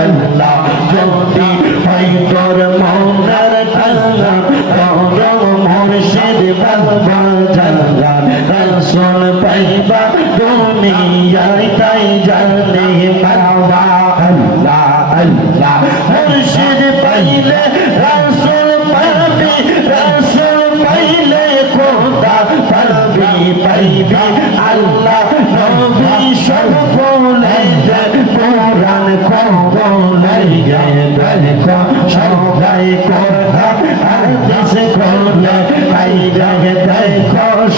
اللہ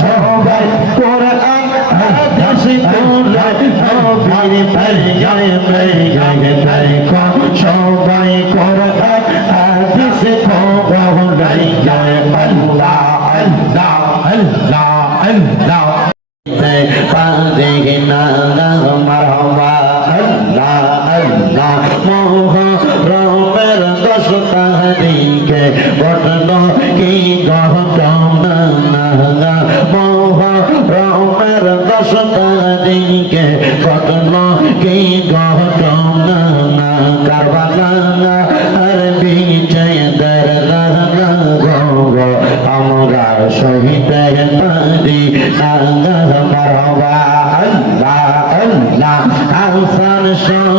সবাই কোরআন হাদিস তোরা নবীর পরিচয় পরিচয় দেখো, সবাই কোরআন হাদিস তোরা নাই যায় আল্লাহ আল্লাহ আল্লাহ আল্লাহ। আর বিজয় দরলাম গো আমরা শহীদ পারি আল্লাহ মারহাবা আল্লাহ আল্লাহ আহসান শহীদ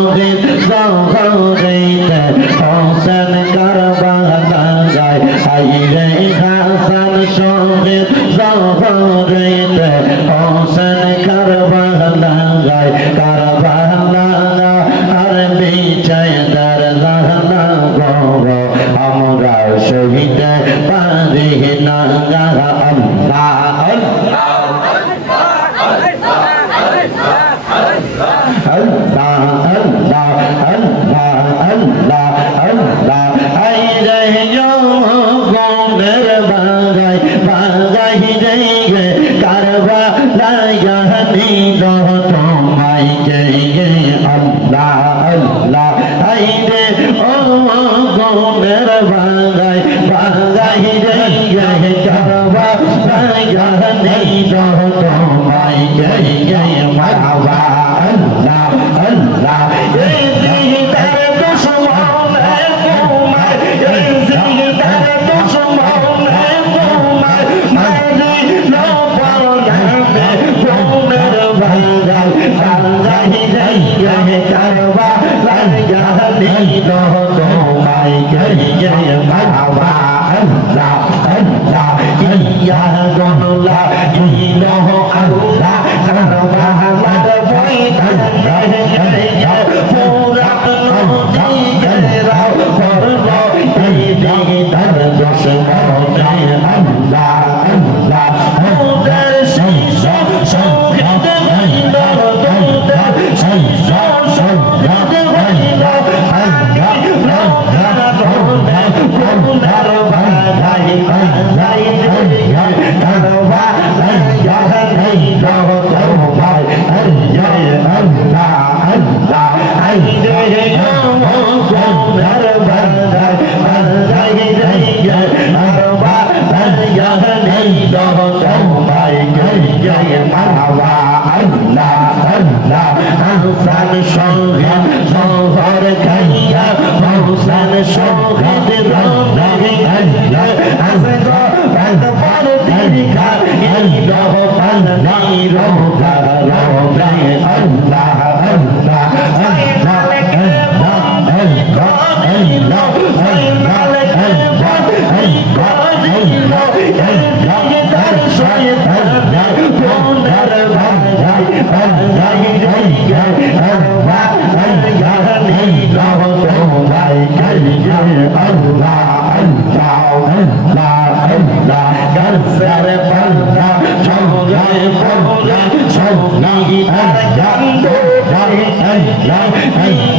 لا. لا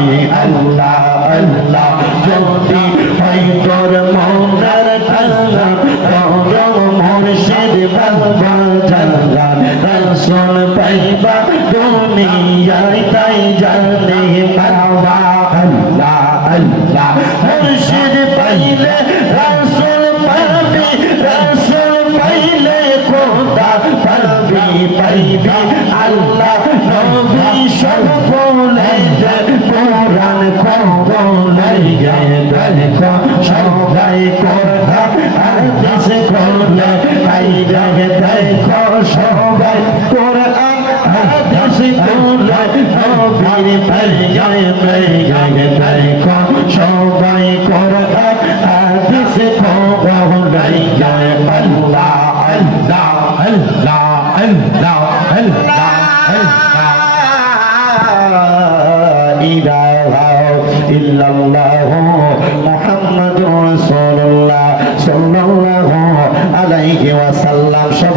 মনি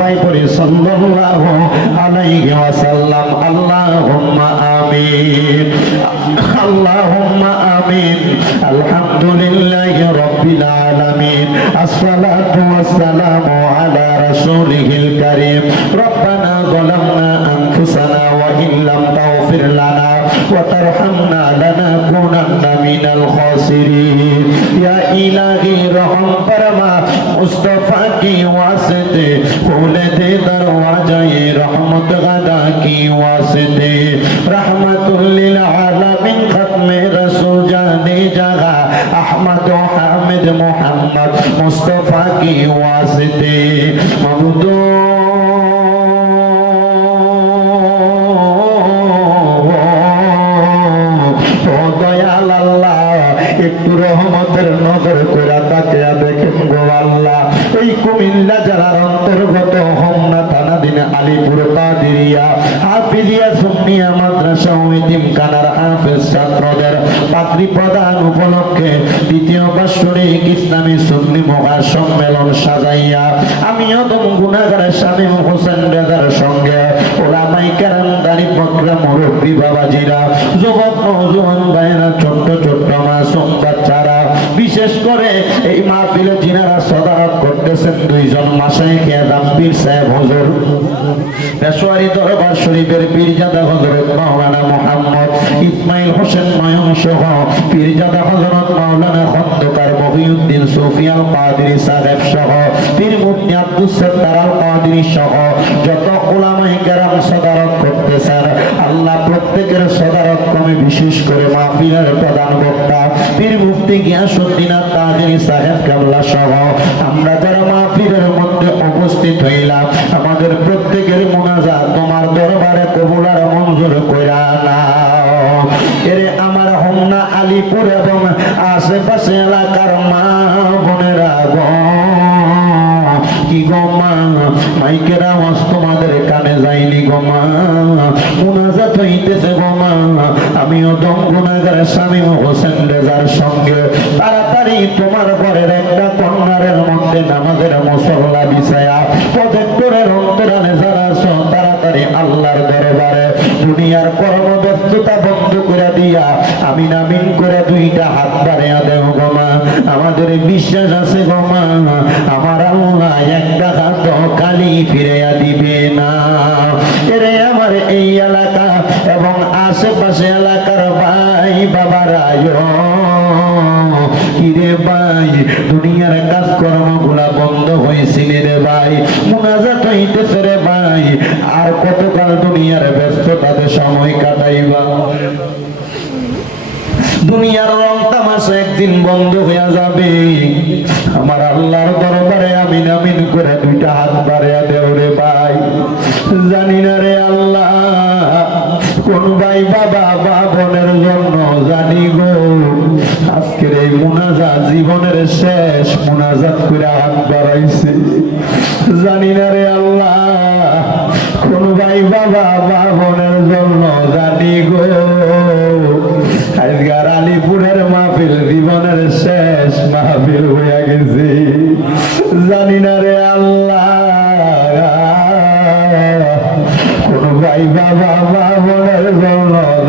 সবাই বলি সাল্লাল্লাহু আলাইহি ওয়াসাল্লাম আল্লাহুম্মা আমিন। اللهم آمين الحمد لله رب العالمين الصلاة والسلام على رسوله الكريم ربنا ظلمنا أنفسنا وإن لم تغفر لنا وترحمنا لنكونن من الخاسرين يا إلهي رحم فرما مصطفى کی واسطے کھول دے دروازہ رحمت غدا کی واسطے رحمت للعالمین محبت میں رسو جانے جگہ احمد و حامد محمد مصطفیٰ کی واسطے ممدود করে এই মাহফিলে যিনারা সদারত করতেছেন দুইজন মাসাই খেয়াদাম পীর সাহেব হুজুর। পেশোয়ারি দরবার শরীফের পীরজাদা হজরত মাওলানা মোহাম্মদ ইসমাইল হোসেন নয়ন সহ পীরজাদা হজরত মাওলানা খন্দকার মহিউদ্দিন সুফিয়াল কাদিরি সাহেব সহ পীর মুফতি আব্দুস সত্তার আল কাদিরি সহ যত ওলামায়ে কেরাম সদারত করতেছেন আল্লাহ প্রত্যেকের সদারত ক্রমে বিশেষ করে মাহফিলের প্রধান বক্তা, পীর মুফতি গিয়াসুদ্দিন কাদিরি সাহেব কাবলা সহ। আমরা যারা মাহফিলের মধ্যে উপস্থিত হইলাম, আমাদের প্রত্যেকের মোনাজাত তোমার দরবারে কবুলার মঞ্জুর কইরা নাও। এরে আমার হোমনা আলিপুর এবং আশেপাশে এলাকার মা বোনেরা গো। কি গো মা? মাইকের আওয়াজ তোমাদের কানে যায়নি গো মা। মুনাজাত হইতেছে গো মা। আমিও দম গুনাগার স্বামী হোসেন রেজার সঙ্গে। তাড়াতাড়ি তোমার ঘরের একটা কন্যারের মধ্যে নামাজের মুসল্লা বিছায়া প্রজেক্টরের অন্তরালে যারা তাড়াতাড়ি আল্লাহর দরবারে দুনিয়ার কর্মব্যস্ততা বন্ধ করে দিয়া আমি নামিন করে দুইটা হাত বাড়িয়া গোমা আমাদের বিশ্বাস আছে গোমা আমার আল্লাহ একটা হাত কালি ফিরিয়া দিবে না। এরে আমার এই এলাকা এবং আশেপাশে এলাকার ভাই বাবারা দুনিয়ার কাজকর্মগুলা বন্ধ হয়েছিল রে ভাই, মুনাজাত হইতেছে রে ভাই, আর কতকাল দুনিয়ার ব্যস্ততাতে সময় কাটাইবা? দুনিয়ার রং তামাশা একদিন বন্ধ হয়ে যাবে। আমার আল্লাহর দরবারে আমিন আমিন করে দুইটা হাত বাড়িয়া দেও রে ভাই। জানি না রে আল্লাহ, কোন ভাই বাবা বা বোনের জন্য জানি গো। আজকের এই মুনাজাত জীবনের শেষ মুনাজাত করে হাত বাড়াইছে। জানি না রে আল্লাহ, কোন ভাই বাবা বা বোনের জন্য জানি গো আজকার আলিপুরের মাহফিল জীবনের মাহফিল হইয়া গেছে। জানি না রে আল্লাহ।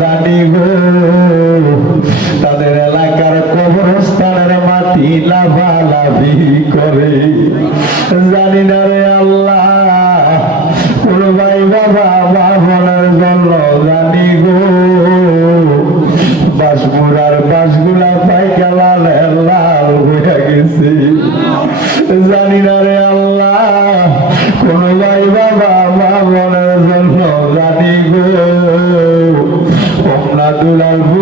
জানি তাদের এলাকার কবরস্থানের মাটি লাফালাফি করে। জানি না রে আল্লাহ। কোন ভাই বাবা, মা জানি না রে আল্লাহ কোন ভাই বাবা মা মনের জন্য জানি গো। কমলা দুলালপুরের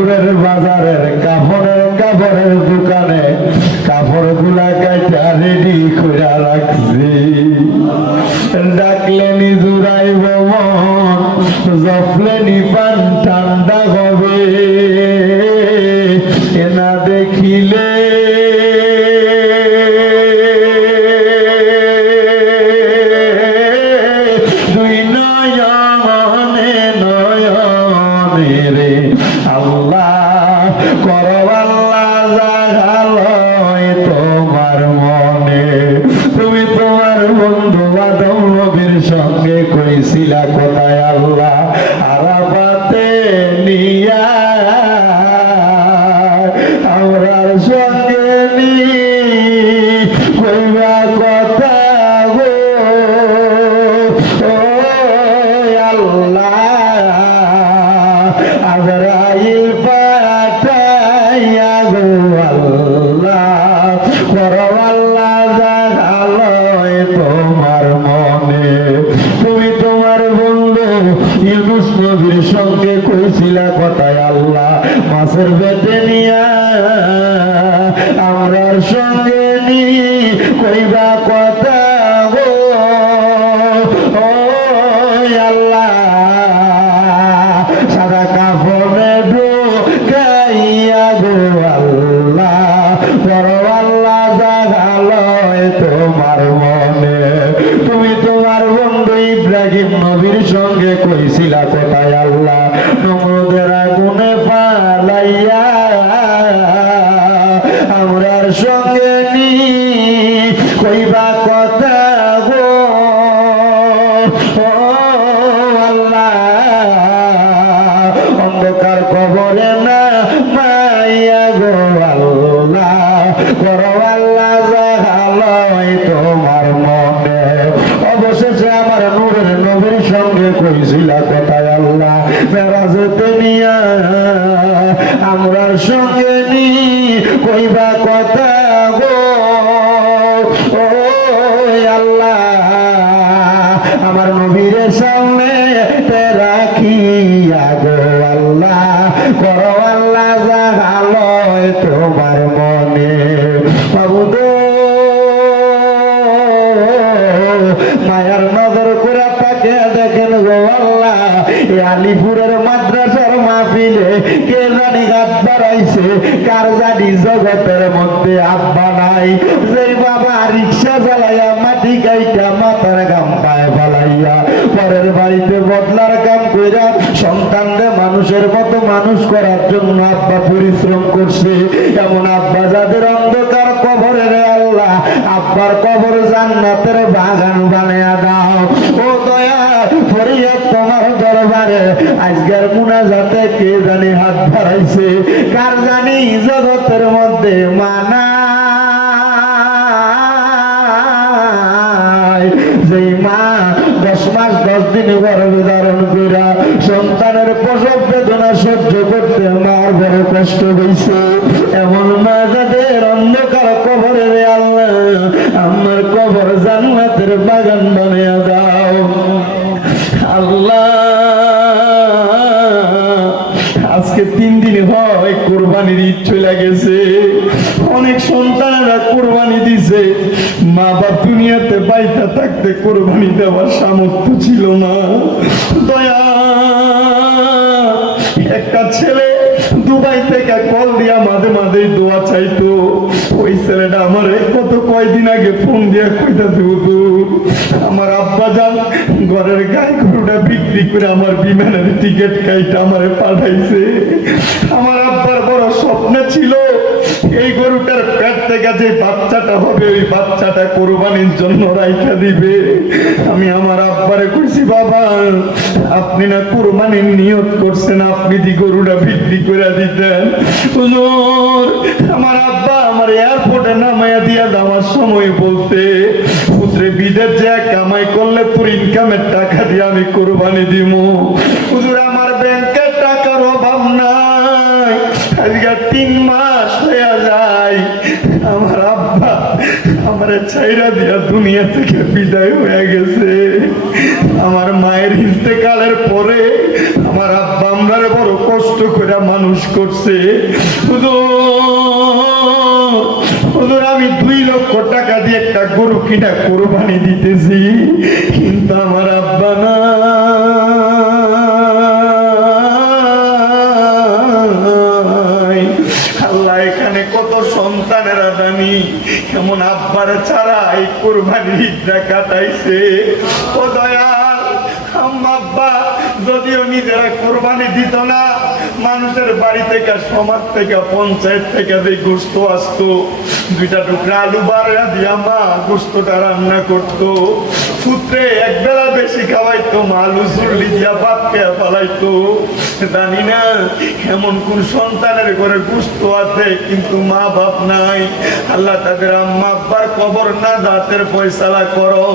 জানি জগতের মধ্যে আব্বা নাই। যে বাবা রিক্সা চালাইয়া মাটি গাইটা মাথার গাম পায়ে ফালাইয়া পরের বাড়িতে বদলার কাম কইরা সন্তানদের মানুষের মতো মানুষ করার জন্য আব্বা পরিশ্রম করছে। এমন আব্বা যাদের অন্ধকার কবরে রে আল্লাহ, আব্বার কবর জান্নাতের মাস দশ দিন গর্ভে ধারণ কইরা সন্তানের প্রসব বেদনা সহ্য করতে আমার বড় কষ্ট হইছে। কোরবানি দেওয়ার সামর্থ্য ছিল না। দয়া, একটা ছেলে দুবাই থেকে কল দিয়া মাঝে মাঝে দোয়া চাইতো। ওই ছেলেটা আমার কত কয়দিন আগে ফোন দিয়া কইতা দেবো আমার আব্বা যান ঘরের গাই গরুটা বিক্রি করে আমার বিমানের টিকিট কাইটা আমারে পাঠাইছে। আমার আব্বার বড় স্বপ্ন ছিল এই গরুটার পেট থেকে যে বাচ্চাটা হবে, ওই বাচ্চাটা কোরবানির জন্য রাইখা দিবে। আমি আমার আব্বারে কইছি, বাবা, আপনি না কোরবানির নিয়ত করছেন, আপনি দি গরুটা বিক্রি করে দিতেন? হুজুর, আমার আব্বা আমার এয়ারপোর্টে নামাইয়া দিয়া যাওয়ার সময় বলতে পুত্রে, বিদেশ যে কামাই করলে তোর ইনকামের টাকা দিয়ে আমি কোরবানি দিব হুজুর, আমার ছাইরা দিয়া দুনিয়া থেকে বিদায় হয়ে গেছে। আমার মায়ের ইন্তেকালের পরে আমার আব্বা আমরারে বড় কষ্ট করে মানুষ করছে। আমি দুই লক্ষ টাকা দিয়ে একটা গরু কিনা কোরবানি দিতেছি, কিন্তু আমার আব্বা না জানি, এমন আব্বার ছাড়া এই কোরবানির ঈদটা কাটাইছে ও দয়াল, আম্মা, আব্বা, যদিও নিজেরা কোরবানি দিত না, মানুষের বাড়ি থেকে, সমাজ থেকে, পঞ্চায়েত থেকে যে গোস্ত আসতো, দুইটা টুকরা আলু বাড়া দিয়া মা গোস্তটা রান্না করতো। সূত্রে এক বেলা বেশি খাওয়াইতো মালুসুর লিজিয়া জানি না এমন কোন সন্তানের ঘরে গুস্ত আছে, কিন্তু মা বাপ নাই। আল্লাহ তাদের আম্মা আব্বার কবর না দাঁতের ফয়সালা করো।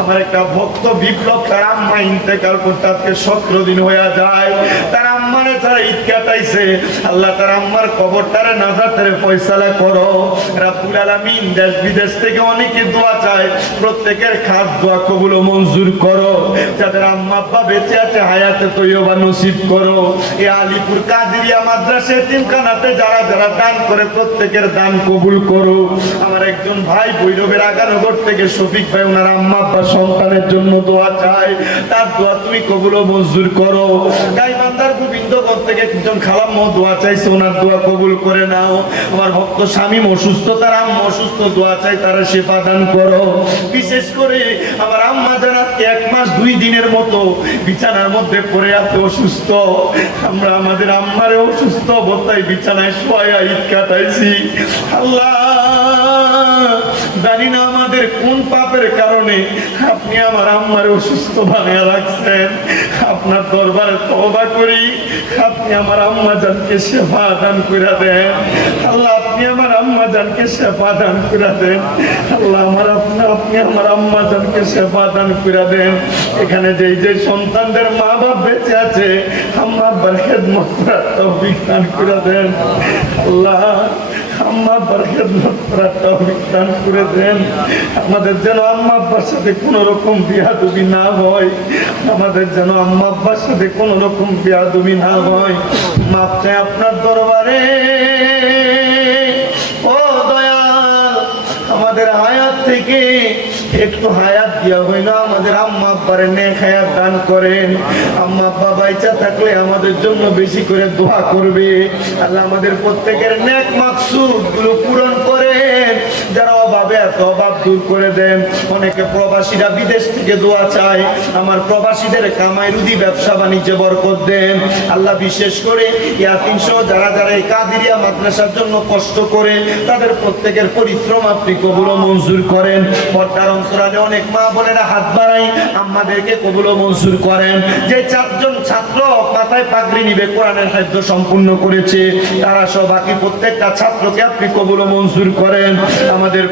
আমার একটা ভক্ত বিপ্লব তার আম্মা ইন্তেকাল করতে আজকে সতেরো দিন হয়ে যায়। তার আম্মারে যারা ঈদ কাটাইছে, আল্লাহ তার আম্মার কবরটারে না দাঁতের ফয়সালা করো। রাব্বুল আলামিন দেশ বিদেশ থেকে অনেকে দোয়া চায়, প্রত্যেকের খাস দোয়া কবুল মঞ্জুর করো। যাদের আম্মা আব্বা বেঁচে আছে, হায়াতে তৈবা নসিব করো। এই আলিপুর কাদিরিয়া মাদ্রাসা তিনখানাতে যারা যারা দান করে, প্রত্যেকের দান কবুল করো। আমার একজন ভাই বৈরবের আগানগর থেকে শফিক ভাই, ওনার আম্মা আব্বা সন্তানের জন্য দোয়া চায়। তার দোয়া তুমি কবুল মঞ্জুর করো। গাইবান্ধার গোবিন্দগঞ্জ থেকে একজন খালাম্ম দোয়া চাইছে, ওনার দোয়া কবুল করে নাও। আমার ভক্ত স্বামী অসুস্থ তার আম্মা, অসুস্থ, দোয়া চাই, তারা সেবা দান করো। বিশেষ করে আমার আম্মা যারা এক মাস, দুই দিনের মতো বিছানার মধ্যে পড়ে আছে, অসুস্থ। আমরা আমাদের আম্মারে অসুস্থ অবস্থায় বিছানায় শোয়া ঈদ কাটাইছি। আল্লাহ, জানি না আমাদের কোন পাপের কারণে আপনি আমার আম্মারে অসুস্থ বানিয়ে রাখছেন? আপনার দরবারে তবা করি। আপনি আমার আম্মা জানকে সেবা দান করে দেন। আল্লাহ, আপনি আমার আম্মা জানকে সেবা দান করে দেন। আল্লাহ, আমার আপনি আপনি আমার আম্মা জানকে সেবা দান করে দেন। এখানে যেই যে সন্তানদের মা বাপ বেঁচে আছে আম্মা আব্বার খেদমত করার তৌফিক করে দেন। আল্লাহ আম্মা আব্বার খেদমত করার তৌফিক দান করে দেন। আমাদের যেন আম্মা আব্বার সাথে কোন রকম বিয়াদুবি না হয়। আমাদের যেন আম্মা আব্বার সাথে কোনো রকম বিয়াদুবি না হয়। মাপ চাই আপনার দরবারে। ও দয়াল, আমাদের হায়াত থেকে একটু হায়াত দিয়া হইল, আমাদের আম্মা আব্বারে নেক হায়াত দান করেন। আম্মা আব্বা বাইচা থাকলে আমাদের জন্য বেশি করে দোয়া করবে। আল্লাহ আমাদের প্রত্যেকের নেক মাকসুদগুলো পূরণ করেন। যারা অভাবে এত অভাব দূর করে দেন। অনেকে প্রবাসীরা বিদেশ থেকে দোয়া চায়। আমার প্রবাসীদের কামাই, রুদি, ব্যবসা, বাণিজ্যে, বরকত দেন। আল্লাহ বিশেষ করে সহ যারা যারা এই কাদিরিয়া মাদ্রাসার জন্য কষ্ট করে, তাদের প্রত্যেকের পরিশ্রম আপনি কবুল মঞ্জুর করেন। পর্দার অন্তরালে অনেক মা বোনেরা হাত বাড়াই আমাদেরকে কবুল মঞ্জুর করেন। যে চারজন ছাত্র মাথায় পাগড়ি নিবে কোরআনের খাদ্য সম্পূর্ণ করেছে, তারা সব বাকি প্রত্যেকটা ছাত্রকে আপনি কবুল মঞ্জুর করেন। আমাদের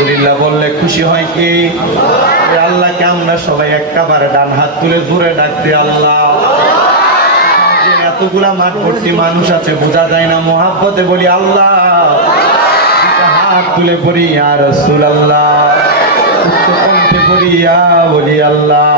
আলহামদুলিল্লাহ, বললে খুশি হয় কি? আল্লাহকে আমরা সবাই একবারে ডান হাত তুলে ঘুরে ডাকতে আল্লাহ। এতগুলা মাঠ ভর্তি মানুষ আছে, বোঝা যায় না, মোহাব্বতে বলি আল্লাহ। হাত তুলে পড়ি আর রসুল আল্লাহ কণ্ঠে বলি আল্লাহ।